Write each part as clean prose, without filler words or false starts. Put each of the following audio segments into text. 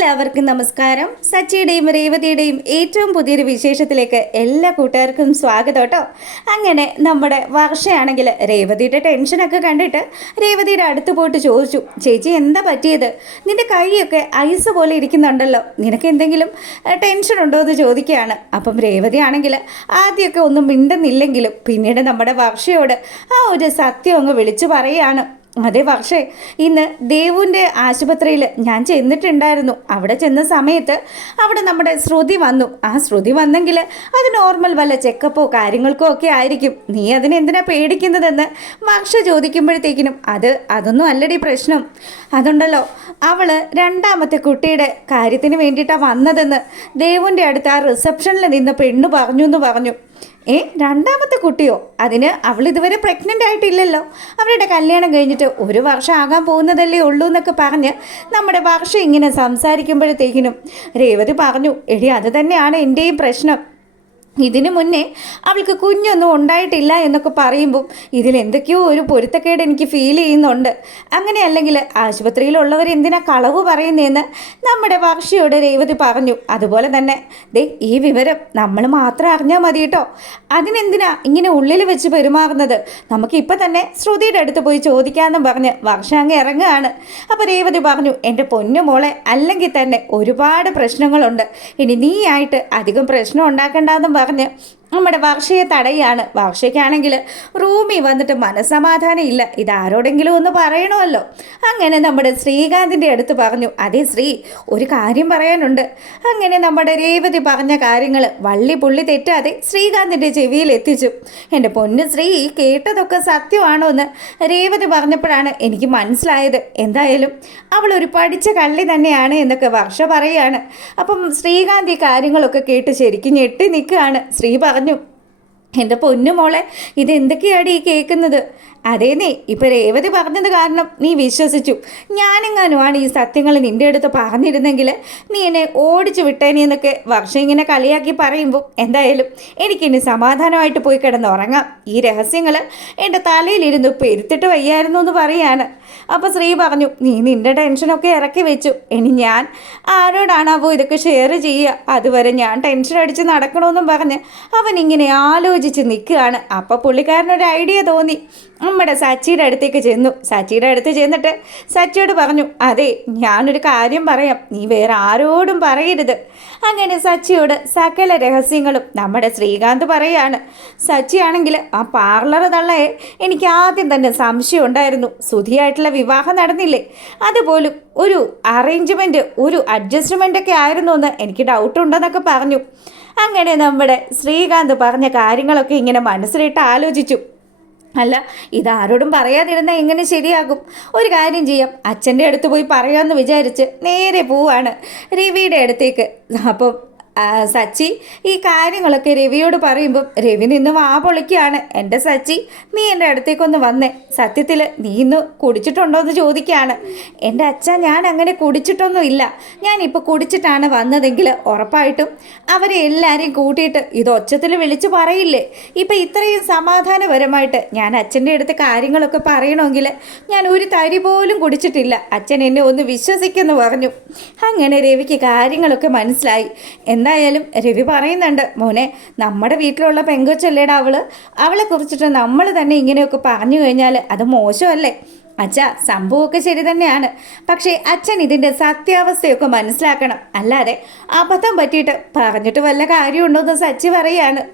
എല്ലാവർക്കും നമസ്കാരം. സച്ചിയുടെയും രേവതിയുടെയും ഏറ്റവും പുതിയൊരു വിശേഷത്തിലേക്ക് എല്ലാ കൂട്ടുകാർക്കും സ്വാഗതം കേട്ടോ. അങ്ങനെ നമ്മുടെ വർഷയാണെങ്കിൽ രേവതിയുടെ ടെൻഷനൊക്കെ കണ്ടിട്ട് രേവതിയുടെ അടുത്ത് പോയിട്ട് ചോദിച്ചു, ചേച്ചി എന്താ പറ്റിയത്? നിന്റെ കൈയൊക്കെ ഐസ് പോലെ ഇരിക്കുന്നുണ്ടല്ലോ, നിനക്ക് എന്തെങ്കിലും ടെൻഷൻ ഉണ്ടോ എന്ന് ചോദിക്കുകയാണ്. അപ്പം രേവതി ആണെങ്കിൽ ആദ്യമൊക്കെ ഒന്നും മിണ്ടുന്നില്ലെങ്കിലും പിന്നീട് നമ്മുടെ വർഷയോട് ആ ഒരു സത്യം അങ്ങ് വിളിച്ചു പറയുകയാണ്. അതേ പക്ഷേ ഇന്ന് ദേവുവിൻ്റെ ആശുപത്രിയിൽ ഞാൻ ചെന്നിട്ടുണ്ടായിരുന്നു. അവിടെ ചെന്ന സമയത്ത് അവിടെ നമ്മുടെ ശ്രുതി വന്നു. ആ ശ്രുതി വന്നെങ്കിൽ അത് നോർമൽ വല്ല ചെക്കപ്പോ കാര്യങ്ങൾക്കോ ഒക്കെ ആയിരിക്കും. നീ അതിനെന്തിനാ പേടിക്കുന്നതെന്ന് വർഷ ചോദിക്കുമ്പോഴത്തേക്കിനും അതൊന്നും അല്ലടി പ്രശ്നം. അതുണ്ടല്ലോ, അവൾ രണ്ടാമത്തെ കുട്ടിയുടെ കാര്യത്തിന് വേണ്ടിയിട്ടാണ് വന്നതെന്ന് ദേവുവിൻ്റെ അടുത്ത് ആ റിസപ്ഷനിൽ നിന്ന് പെണ്ണ് പറഞ്ഞു. രണ്ടാമത്തെ കുട്ടിയോ? അതിന് അവൾ ഇതുവരെ പ്രഗ്നൻ്റ് ആയിട്ടില്ലല്ലോ, അവരുടെ കല്യാണം കഴിഞ്ഞിട്ട് 1 വർഷം ആകാൻ പോകുന്നതല്ലേ ഉള്ളൂ എന്നൊക്കെ പറഞ്ഞ് നമ്മുടെ വർഷം ഇങ്ങനെ സംസാരിക്കുമ്പോഴത്തേക്കിനും രേവതി പറഞ്ഞു, എടി അത് തന്നെയാണ് എൻ്റെയും പ്രശ്നം. ഇതിനു മുന്നേ അവൾക്ക് കുഞ്ഞൊന്നും ഉണ്ടായിട്ടില്ല എന്നൊക്കെ പറയുമ്പം ഇതിലെന്തൊക്കെയോ ഒരു പൊരുത്തക്കേട് എനിക്ക് ഫീൽ ചെയ്യുന്നുണ്ട്. അങ്ങനെ അല്ലെങ്കിൽ ആശുപത്രിയിലുള്ളവർ എന്തിനാ കളവ് പറയുന്നതെന്ന് നമ്മുടെ വർഷയോട് രേവതി പറഞ്ഞു. അതുപോലെ തന്നെ ഈ വിവരം നമ്മൾ മാത്രം അറിഞ്ഞാൽ മതി കേട്ടോ, അതിനെന്തിനാ ഇങ്ങനെ ഉള്ളിൽ വെച്ച് പെരുമാറുന്നത്? നമുക്കിപ്പോൾ തന്നെ ശ്രുതിയുടെ അടുത്ത് പോയി ചോദിക്കാമെന്നും പറഞ്ഞ് വർഷ അങ്ങ് ഇറങ്ങുകയാണ്. അപ്പോൾ രേവതി പറഞ്ഞു, എൻ്റെ പൊന്നു മോളെ, അല്ലെങ്കിൽ തന്നെ ഒരുപാട് പ്രശ്നങ്ങളുണ്ട്, ഇനി നീ ആയിട്ട് അധികം പ്രശ്നം ഉണ്ടാക്കണ്ടെന്നും പറഞ്ഞ് നമ്മുടെ വർഷയെ തടയാണ്. വർഷയ്ക്കാണെങ്കിൽ റൂമിൽ വന്നിട്ട് മനസ്സമാധാനം ഇല്ല, ഇതാരോടെങ്കിലും ഒന്ന് പറയണമല്ലോ. അങ്ങനെ നമ്മുടെ ശ്രീകാന്തിൻ്റെ അടുത്ത് പറഞ്ഞു, അതേ ശ്രീ, ഒരു കാര്യം പറയാനുണ്ട്. അങ്ങനെ നമ്മുടെ രേവതി പറഞ്ഞ കാര്യങ്ങൾ വള്ളി പുള്ളി തെറ്റാതെ ശ്രീകാന്തിൻ്റെ ചെവിയിൽ എത്തിച്ചു. എൻ്റെ പൊന്ന് ശ്രീ, കേട്ടതൊക്കെ സത്യമാണോ എന്ന് രേവതി പറഞ്ഞപ്പോഴാണ് എനിക്ക് മനസ്സിലായത്. എന്തായാലും അവളൊരു പഠിച്ച കള്ളി തന്നെയാണ് എന്നൊക്കെ വർഷ പറയുകയാണ്. അപ്പം ശ്രീകാന്ത് ഈ കാര്യങ്ങളൊക്കെ കേട്ട് ശരിക്കും ഞെട്ടി നിൽക്കുകയാണ്. ശ്രീ പറഞ്ഞു, എൻ്റെ പൊന്നു മോളെ, ഇതെന്തൊക്കെയാണ് ഈ കേൾക്കുന്നത്? അതേന്നേ, ഇപ്പം രേവതി പറഞ്ഞത് കാരണം നീ വിശ്വസിച്ചു. ഞാനെങ്ങാനുമാണ് ഈ സത്യങ്ങൾ നിൻ്റെ അടുത്ത് പറഞ്ഞിരുന്നെങ്കിൽ നീ എന്നെ ഓടിച്ചു വിട്ടേനെന്നൊക്കെ വർഷം ഇങ്ങനെ കളിയാക്കി പറയുമ്പോൾ എന്തായാലും എനിക്കിനി സമാധാനമായിട്ട് പോയി കിടന്നുറങ്ങാം. ഈ രഹസ്യങ്ങൾ എൻ്റെ തലയിലിരുന്ന് പെരുത്തിട്ട് വയ്യായിരുന്നു എന്ന് പറയാണ്. അപ്പോൾ ശ്രീ പറഞ്ഞു, നീ നിൻ്റെ ടെൻഷനൊക്കെ ഇറക്കി വെച്ചു, ഇനി ഞാൻ ആരോടാണാവോ ഇതൊക്കെ ഷെയർ ചെയ്യുക? അതുവരെ ഞാൻ ടെൻഷൻ അടിച്ച് നടക്കണമെന്നും പറഞ്ഞ് അവൻ ഇങ്ങനെ ആലോചിച്ച് നിൽക്കുകയാണ്. അപ്പോൾ പുള്ളിക്കാരനൊരു ഐഡിയ തോന്നി. നമ്മുടെ സച്ചിയുടെ അടുത്തേക്ക് ചെന്നു. സച്ചിയുടെ അടുത്ത് ചെന്നിട്ട് സച്ചിയോട് പറഞ്ഞു, അതെ, ഞാനൊരു കാര്യം പറയാം, നീ വേറെ ആരോടും പറയരുത്. അങ്ങനെ സച്ചിയോട് സകല രഹസ്യങ്ങളും നമ്മുടെ ശ്രീകാന്ത് പറയാണ്. സച്ചിയാണെങ്കിൽ ആ പാർലർ തള്ളയെ എനിക്ക് ആദ്യം തന്നെ സംശയം ഉണ്ടായിരുന്നു. സുധിയായിട്ടുള്ള വിവാഹം നടന്നില്ലേ, അതുപോലും ഒരു അറേഞ്ച്മെൻറ്റ്, ഒരു അഡ്ജസ്റ്റ്മെൻ്റൊക്കെ ആയിരുന്നു എന്ന് എനിക്ക് ഡൗട്ടുണ്ടെന്നൊക്കെ പറഞ്ഞു. അങ്ങനെ നമ്മുടെ ശ്രീകാന്ത് പറഞ്ഞ കാര്യങ്ങളൊക്കെ ഇങ്ങനെ മനസ്സിലിട്ട് ആലോചിച്ചു. അല്ല, ഇതാരോടും പറയാതിരുന്നാൽ എങ്ങനെ ശരിയാകും? ഒരു കാര്യം ചെയ്യാം, അച്ഛൻ്റെ അടുത്ത് പോയി പറയാമെന്ന് വിചാരിച്ച് നേരെ പോവാണ് രവിയുടെ അടുത്തേക്ക്. അപ്പം സച്ചി ഈ കാര്യങ്ങളൊക്കെ രവിയോട് പറയുമ്പം രവി നിന്ന് വാ പൊളിക്കുകയാണ്. എൻ്റെ സച്ചി, നീ എൻ്റെ അടുത്തേക്കൊന്ന് വന്നേ, സത്യത്തിൽ നീ ഇന്ന് കുടിച്ചിട്ടുണ്ടോ എന്ന് ചോദിക്കുകയാണ്. എൻ്റെ അച്ഛ, ഞാൻ അങ്ങനെ കുടിച്ചിട്ടൊന്നും ഇല്ല. ഞാനിപ്പോൾ കുടിച്ചിട്ടാണ് വന്നതെങ്കിൽ ഉറപ്പായിട്ടും അവരെ എല്ലാവരെയും കൂട്ടിയിട്ട് ഇത് ഒച്ചത്തിൽ വിളിച്ച് പറയില്ലേ? ഇപ്പം ഇത്രയും സമാധാനപരമായിട്ട് ഞാൻ അച്ഛൻ്റെ അടുത്ത് കാര്യങ്ങളൊക്കെ പറയണമെങ്കിൽ ഞാൻ ഒരു തരി പോലും കുടിച്ചിട്ടില്ല. അച്ഛൻ എന്നെ ഒന്ന് വിശ്വസിക്കുമെന്ന് പറഞ്ഞു. അങ്ങനെ രവിക്ക് കാര്യങ്ങളൊക്കെ മനസ്സിലായി. എന്തായാലും രവി പറയുന്നുണ്ട്, മോനെ, നമ്മുടെ വീട്ടിലുള്ള പെങ്കൊച്ചല്ലേടാ അവളെ കുറിച്ചിട്ട് നമ്മൾ തന്നെ ഇങ്ങനെയൊക്കെ പറഞ്ഞു കഴിഞ്ഞാൽ അത് മോശമല്ലേ? അച്ഛ, സംഭവമൊക്കെ ശരി തന്നെയാണ്, പക്ഷേ അച്ഛൻ ഇതിൻ്റെ സത്യാവസ്ഥയൊക്കെ മനസ്സിലാക്കണം. അല്ലാതെ അബദ്ധം പറ്റിയിട്ട് പറഞ്ഞിട്ട് വല്ല കാര്യമുണ്ടോയെന്ന് സച്ചി പറയുകയാണ്.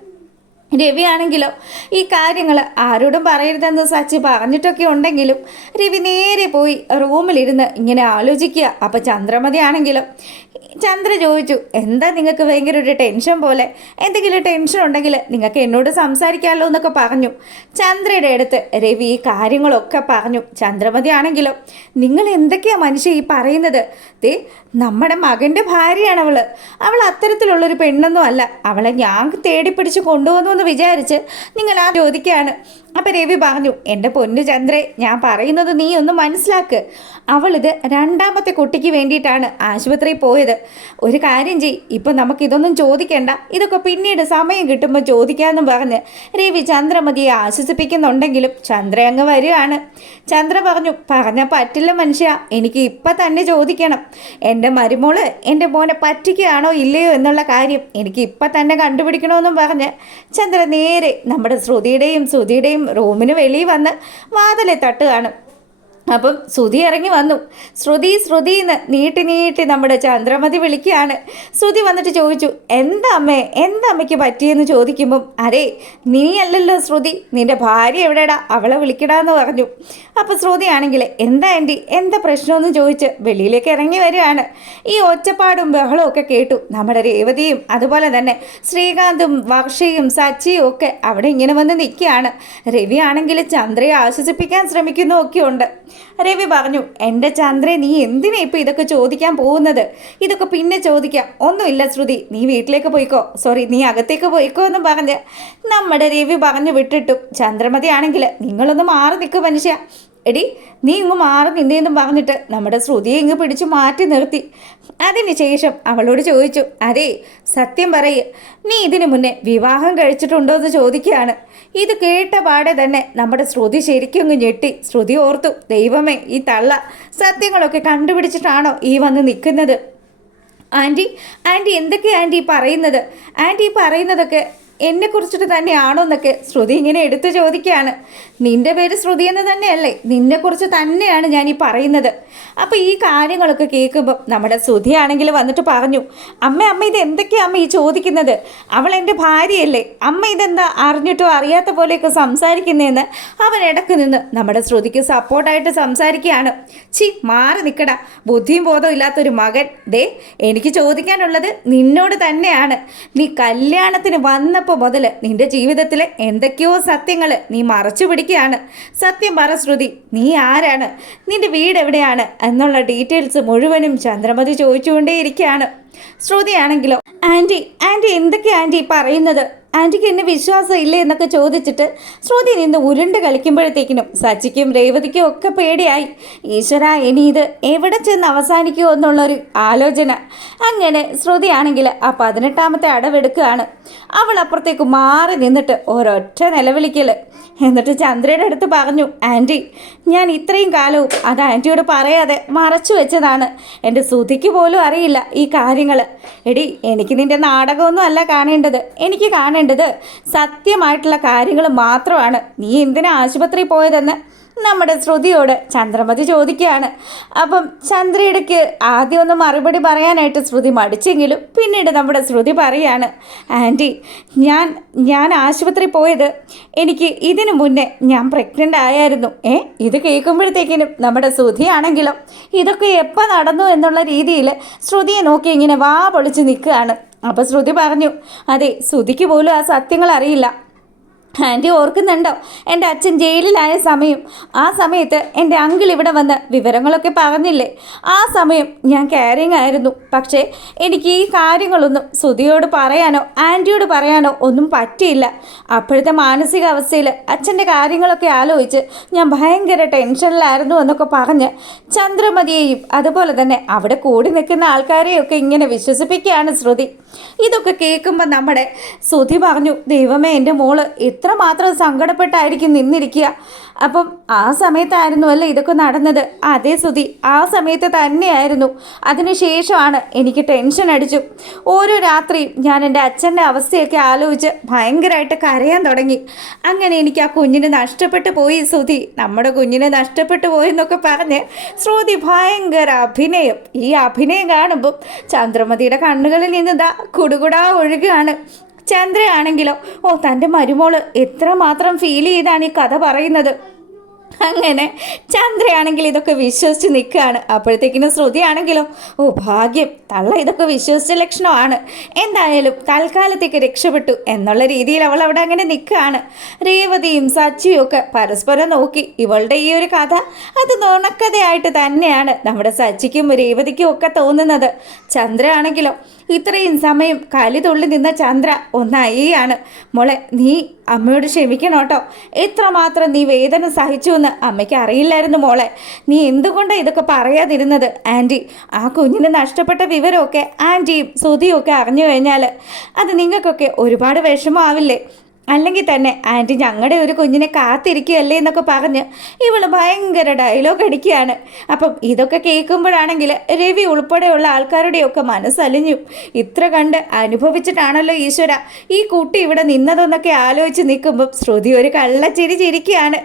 രവി ആണെങ്കിലോ ഈ കാര്യങ്ങൾ ആരോടും പറയരുതെന്ന് സച്ചി പറഞ്ഞിട്ടൊക്കെ ഉണ്ടെങ്കിലും രവി നേരെ പോയി റൂമിലിരുന്ന് ഇങ്ങനെ ആലോചിക്കുക. അപ്പോൾ ചന്ദ്രമതി ആണെങ്കിലോ ചന്ദ്ര ചോദിച്ചു, എന്താ നിങ്ങൾക്ക് ഭയങ്കര ഒരു ടെൻഷൻ പോലെ? എന്തെങ്കിലും ടെൻഷൻ ഉണ്ടെങ്കിൽ നിങ്ങൾക്ക് എന്നോട് സംസാരിക്കാമല്ലോ എന്നൊക്കെ പറഞ്ഞു. ചന്ദ്രയുടെ അടുത്ത് രവി ഈ കാര്യങ്ങളൊക്കെ പറഞ്ഞു. ചന്ദ്രമതി ആണെങ്കിലോ, നിങ്ങൾ എന്തൊക്കെയാണ് മനുഷ്യ ഈ പറയുന്നത്? നമ്മുടെ മകൻ്റെ ഭാര്യയാണ് അവൾ അത്തരത്തിലുള്ളൊരു പെണ്ണൊന്നും അല്ല. അവളെ ഞാൻ തേടിപ്പിടിച്ച് കൊണ്ടുവന്നു എന്ന് വിചാരിച്ച് നിങ്ങൾ ചോദിക്കുകയാണ്. അപ്പം രവി പറഞ്ഞു, എൻ്റെ പൊന്നു ചന്ദ്രേ, ഞാൻ പറയുന്നത് നീ ഒന്ന് മനസ്സിലാക്ക്. അവളിത് രണ്ടാമത്തെ കുട്ടിക്ക് വേണ്ടിയിട്ടാണ് ആശുപത്രിയിൽ പോയത്. ഒരു കാര്യം ചെയ്, ഇപ്പം നമുക്കിതൊന്നും ചോദിക്കേണ്ട, ഇതൊക്കെ പിന്നീട് സമയം കിട്ടുമ്പോൾ ചോദിക്കാമെന്നും പറഞ്ഞ് രവി ചന്ദ്രമതിയെ ആശ്വസിപ്പിക്കുന്നുണ്ടെങ്കിലും ചന്ദ്ര അങ്ങ് വരികയാണ്. ചന്ദ്ര പറഞ്ഞു, പറഞ്ഞാൽ പറ്റില്ല മനുഷ്യ, എനിക്ക് ഇപ്പം തന്നെ ചോദിക്കണം. എൻ്റെ മരുമോള് എൻ്റെ മോനെ പറ്റിക്കുകയാണോ ഇല്ലയോ എന്നുള്ള കാര്യം എനിക്ക് ഇപ്പം തന്നെ കണ്ടുപിടിക്കണമെന്നും പറഞ്ഞ് ചന്ദ്ര നേരെ നമ്മുടെ ശ്രുതിയുടെയും സുധിയുടെയും റൂമിന് വെളിയിൽ വന്ന് വാതിലെ തട്ടുകയാണ്. അപ്പം ശ്രുതി ഇറങ്ങി വന്നു. ശ്രുതി ശ്രുതി എന്ന് നീട്ടി നീട്ടി നമ്മുടെ ചന്ദ്രമതി വിളിക്കുകയാണ്. ശ്രുതി വന്നിട്ട് ചോദിച്ചു, എന്താ അമ്മേ, എന്താ അമ്മയ്ക്ക് പറ്റിയെന്ന് ചോദിക്കുമ്പം, അരേ നീയല്ലല്ലോ ശ്രുതി, നിൻ്റെ ഭാര്യ എവിടെടാ, അവളെ വിളിക്കടാന്ന് പറഞ്ഞു. അപ്പോൾ ശ്രുതി ആണെങ്കിൽ എന്താ ആൻറ്റി, എന്താ പ്രശ്നമെന്ന് ചോദിച്ച് വെളിയിലേക്ക് ഇറങ്ങി വരികയാണ്. ഈ ഒച്ചപ്പാടും ബഹളവും ഒക്കെ കേട്ടു നമ്മുടെ രേവതിയും അതുപോലെ തന്നെ ശ്രീകാന്തും വർഷയും സച്ചിയും ഒക്കെ അവിടെ ഇങ്ങനെ വന്ന് നിൽക്കുകയാണ്. രവി ആണെങ്കിൽ ചന്ദ്രയെ ആശ്വസിപ്പിക്കാൻ ശ്രമിക്കുന്നതൊക്കെ ഉണ്ട്. രവി പറഞ്ഞു, എൻ്റെ ചന്ദ്രേ, നീ എന്തിനാ ഇപ്പോൾ ഇതൊക്കെ ചോദിക്കാൻ പോകുന്നത്? ഇതൊക്കെ പിന്നെ ചോദിക്കാം, ഒന്നുമില്ല ശ്രുതി, നീ വീട്ടിലേക്ക് പോയിക്കോ, നീ അകത്തേക്ക് പോയിക്കോ എന്നും പറഞ്ഞ് നമ്മുടെ രവി പറഞ്ഞു വിട്ടിട്ടു. ചന്ദ്രമതി ആണെങ്കിൽ നിങ്ങളൊന്ന് മാറി നിൽക്കും മനുഷ്യ, എടി നീ ഇങ്ങ് മാറി നിന്നേന്നും പറഞ്ഞിട്ട് നമ്മുടെ ശ്രുതിയെ ഇങ്ങ് പിടിച്ചു മാറ്റി നിർത്തി. അതിന് ശേഷം അവളോട് ചോദിച്ചു, അതേ സത്യം പറയ്, നീ ഇതിനു മുന്നേ വിവാഹം കഴിച്ചിട്ടുണ്ടോ എന്ന് ചോദിക്കുകയാണ്. ഇത് കേട്ട പാടെ തന്നെ നമ്മുടെ ശ്രുതി ശരിക്കും അങ്ങ് ഞെട്ടി. ശ്രുതി ഓർത്തു, ദൈവമേ, ഈ തള്ള സത്യങ്ങളൊക്കെ കണ്ടുപിടിച്ചിട്ടാണോ ഈ വന്ന് നിൽക്കുന്നത്? ആൻറ്റി ആൻറ്റി എന്തൊക്കെയാണ് ആൻറ്റി പറയുന്നത്? ആൻറ്റി പറയുന്നതൊക്കെ എന്നെക്കുറിച്ചിട്ട് തന്നെയാണോ എന്നൊക്കെ ശ്രുതി ഇങ്ങനെ എടുത്തു ചോദിക്കുകയാണ്. നിൻ്റെ പേര് ശ്രുതി എന്ന് തന്നെയല്ലേ, നിന്നെക്കുറിച്ച് തന്നെയാണ് ഞാൻ ഈ പറയുന്നത്. അപ്പോൾ ഈ കാര്യങ്ങളൊക്കെ കേൾക്കുമ്പോൾ നമ്മുടെ ശ്രുതി ആണെങ്കിൽ വന്നിട്ട് പറഞ്ഞു, അമ്മ ഇത് എന്തൊക്കെയാണ് അമ്മ ഈ ചോദിക്കുന്നത്? അവൾ എൻ്റെ ഭാര്യയല്ലേ, അമ്മ ഇതെന്താ അറിഞ്ഞിട്ടോ അറിയാത്ത പോലെയൊക്കെ സംസാരിക്കുന്നതെന്ന് അവൻ ഇടക്ക് നിന്ന് നമ്മുടെ ശ്രുതിക്ക് സപ്പോർട്ടായിട്ട് സംസാരിക്കുകയാണ്. മാറി നിൽക്കടാ, ബുദ്ധിയും ബോധവും ഇല്ലാത്തൊരു മകൻ. എനിക്ക് ചോദിക്കാനുള്ളത് നിന്നോട് തന്നെയാണ്. നീ കല്യാണത്തിന് വന്ന മുതൽ നിന്റെ ജീവിതത്തിലെ എന്തൊക്കെയോ സത്യങ്ങൾ നീ മറച്ചു പിടിക്കുകയാണ്. സത്യം പറ ശ്രുതി, നീ ആരാണ്, നിന്റെ വീട് എവിടെയാണ് എന്നുള്ള ഡീറ്റെയിൽസ് മുഴുവനും ചന്ദ്രമതി ചോദിച്ചുകൊണ്ടേയിരിക്കുകയാണ്. ശ്രുതിയാണെങ്കിലോ, ആൻറ്റി എന്തൊക്കെയാണ് ആൻറ്റി പറയുന്നത്? ആൻറ്റിക്ക് എന്നെ വിശ്വാസം ഇല്ലേ എന്നൊക്കെ ചോദിച്ചിട്ട് ശ്രുതി നിന്ന് ഉരുണ്ട് കളിക്കുമ്പോഴത്തേക്കിനും സച്ചിക്കും രേവതിക്കും ഒക്കെ പേടിയായി. ഈശ്വര, ഇനി ഇത് എവിടെ ചെന്ന് അവസാനിക്കുമോ എന്നുള്ളൊരു ആലോചന. അങ്ങനെ ശ്രുതിയാണെങ്കിൽ ആ 18ാമത്തെ അടവെടുക്കുകയാണ്. അവൾ അപ്പുറത്തേക്ക് മാറി നിന്നിട്ട് ഒരൊറ്റ നിലവിളിക്കൽ. എന്നിട്ട് ചന്ദ്രയുടെ അടുത്ത് പറഞ്ഞു, ആൻറ്റി, ഞാൻ ഇത്രയും കാലവും അത് ആൻറ്റിയോട് പറയാതെ മറച്ചു വെച്ചതാണ്. എൻ്റെ ശ്രുതിക്ക് പോലും അറിയില്ല ഈ കാര്യങ്ങൾ. എടി, എനിക്ക് നിൻ്റെ നാടകമൊന്നും അല്ല കാണേണ്ടത്, എനിക്ക് കാണേണ്ടത് സത്യമായിട്ടുള്ള കാര്യങ്ങൾ മാത്രമാണ്. നീ എന്തിനാ ആശുപത്രിയിൽ പോയതെന്ന് നമ്മുടെ ശ്രുതിയോട് ചന്ദ്രമതി ചോദിക്കുകയാണ്. അപ്പം ചന്ദ്രയിടയ്ക്ക് ആദ്യം ഒന്ന് മറുപടി പറയാനായിട്ട് ശ്രുതി മടിച്ചെങ്കിലും പിന്നീട് നമ്മുടെ ശ്രുതി പറയാണ്, ആൻറ്റി, ഞാൻ ആശുപത്രി പോയത് എനിക്ക് ഇതിനു മുന്നേ ഞാൻ പ്രഗ്നൻ്റ് ആയായിരുന്നു. ഇത് കേൾക്കുമ്പോഴത്തേക്കിനും നമ്മുടെ ശ്രുതിയാണെങ്കിലോ ഇതൊക്കെ എപ്പോൾ നടന്നു എന്നുള്ള രീതിയിൽ ശ്രുതിയെ നോക്കി ഇങ്ങനെ വാ പൊളിച്ച് നിൽക്കുകയാണ്. അപ്പോൾ ശ്രുതി പറഞ്ഞു, അതെ, ശ്രുതിക്ക് പോലും ആ സത്യങ്ങൾ അറിയില്ല. ആൻറ്റി ഓർക്കുന്നുണ്ടോ എൻ്റെ അച്ഛൻ ജയിലിലായ സമയം? ആ സമയത്ത് എൻ്റെ അങ്കിൾ ഇവിടെ വന്ന് വിവരങ്ങളൊക്കെ പറഞ്ഞില്ലേ? ആ സമയം ഞാൻ കെയറിങ് ആയിരുന്നു. പക്ഷേ എനിക്ക് ഈ കാര്യങ്ങളൊന്നും ശ്രുതിയോട് പറയാനോ ആൻറ്റിയോട് പറയാനോ ഒന്നും പറ്റിയില്ല. അപ്പോഴത്തെ മാനസികാവസ്ഥയിൽ അച്ഛൻ്റെ കാര്യങ്ങളൊക്കെ ആലോചിച്ച് ഞാൻ ഭയങ്കര ടെൻഷനിലായിരുന്നു എന്നൊക്കെ പറഞ്ഞ് ചന്ദ്രമതിയെയും അതുപോലെ തന്നെ അവിടെ കൂടി നിൽക്കുന്ന ആൾക്കാരെയൊക്കെ ഇങ്ങനെ വിശ്വസിപ്പിക്കുകയാണ് ശ്രുതി. ഇതൊക്കെ കേൾക്കുമ്പോൾ നമ്മുടെ ശ്രുതി പറഞ്ഞു, ദൈവമേ, എൻ്റെ മോള് എത്രമാത്രം സങ്കടപ്പെട്ടായിരിക്കും നിന്നിരിക്കുക. അപ്പം ആ സമയത്തായിരുന്നു അല്ലേ ഇതൊക്കെ നടന്നത്? അതേ ശ്രുതി, ആ സമയത്ത് തന്നെയായിരുന്നു. അതിനുശേഷമാണ് എനിക്ക് ടെൻഷൻ അടിച്ചു. ഓരോ രാത്രിയും ഞാൻ എൻ്റെ അച്ഛൻ്റെ അവസ്ഥയൊക്കെ ആലോചിച്ച് ഭയങ്കരമായിട്ട് കരയാൻ തുടങ്ങി. അങ്ങനെ എനിക്ക് ആ കുഞ്ഞിനെ നഷ്ടപ്പെട്ടു പോയി ശ്രുതി, നമ്മുടെ കുഞ്ഞിനെ നഷ്ടപ്പെട്ടു പോയി എന്നൊക്കെ പറഞ്ഞ് ശ്രുതി ഭയങ്കര അഭിനയം. ഈ അഭിനയം കാണുമ്പം ചന്ദ്രമതിയുടെ കണ്ണുകളിൽ നിന്ന് കുടുകുടാ ഒഴുകുകയാണ്. ചന്ദ്രയാണെങ്കിലോ തൻ്റെ മരുമോള് എത്രമാത്രം ഫീൽ ചെയ്താണ് ഈ കഥ പറയുന്നത്. അങ്ങനെ ചന്ദ്രയാണെങ്കിൽ ഇതൊക്കെ വിശ്വസിച്ച് നിൽക്കുകയാണ്. അപ്പോഴത്തേക്കിനും ശ്രുതിയാണെങ്കിലോ, ഓ ഭാഗ്യം, തള്ള ഇതൊക്കെ വിശ്വസിച്ച ലക്ഷണമാണ്, എന്തായാലും തൽക്കാലത്തേക്ക് രക്ഷപ്പെട്ടു എന്നുള്ള രീതിയിൽ അവൾ അവിടെ അങ്ങനെ നിൽക്കുകയാണ്. രേവതിയും സച്ചിയും ഒക്കെ പരസ്പരം നോക്കി. ഇവളുടെ ഈ ഒരു കഥ അത് നുണക്കഥയായിട്ട് തന്നെയാണ് നമ്മുടെ സച്ചിക്കും രേവതിക്കും ഒക്കെ തോന്നുന്നത്. ചന്ദ്ര ആണെങ്കിലോ ഇത്രയും സമയം കലി തുള്ളി നിന്ന ചന്ദ്ര ഒന്നയ്യാണ്. മോളെ, നീ അമ്മയോട് ക്ഷമിക്കണം കേട്ടോ, എത്രമാത്രം നീ വേദന സഹിച്ചു എന്ന് അമ്മയ്ക്ക് അറിയില്ലായിരുന്നു മോളെ. നീ എന്തുകൊണ്ടാണ് ഇതൊക്കെ പറയാതിരുന്നത്? ആൻറ്റി, ആ കുഞ്ഞിന് നഷ്ടപ്പെട്ട വിവരമൊക്കെ ആൻറ്റിയും ശ്രുതിയും ഒക്കെ അറിഞ്ഞു കഴിഞ്ഞാൽ അത് നിങ്ങൾക്കൊക്കെ ഒരുപാട് വിഷമമാവില്ലേ? അല്ലെങ്കിൽ തന്നെ ആൻറ്റി ഞങ്ങളുടെ ഒരു കുഞ്ഞിനെ കാത്തിരിക്കുകയല്ലേ എന്നൊക്കെ പറഞ്ഞ് ഇവള് ഭയങ്കര ഡയലോഗ് അടിക്കുകയാണ്. അപ്പം ഇതൊക്കെ കേൾക്കുമ്പോഴാണെങ്കിൽ രവി ഉൾപ്പെടെയുള്ള ആൾക്കാരുടെയൊക്കെ മനസ്സലിഞ്ഞു. ഇത്ര കണ്ട് അനുഭവിച്ചിട്ടാണല്ലോ ഈശ്വര ഈ കുട്ടി ഇവിടെ നിന്നതെന്നൊക്കെ ആലോചിച്ച് നിൽക്കുമ്പം ശ്രുതി ഒരു കള്ളച്ചിരി ചിരിക്കുകയാണ്.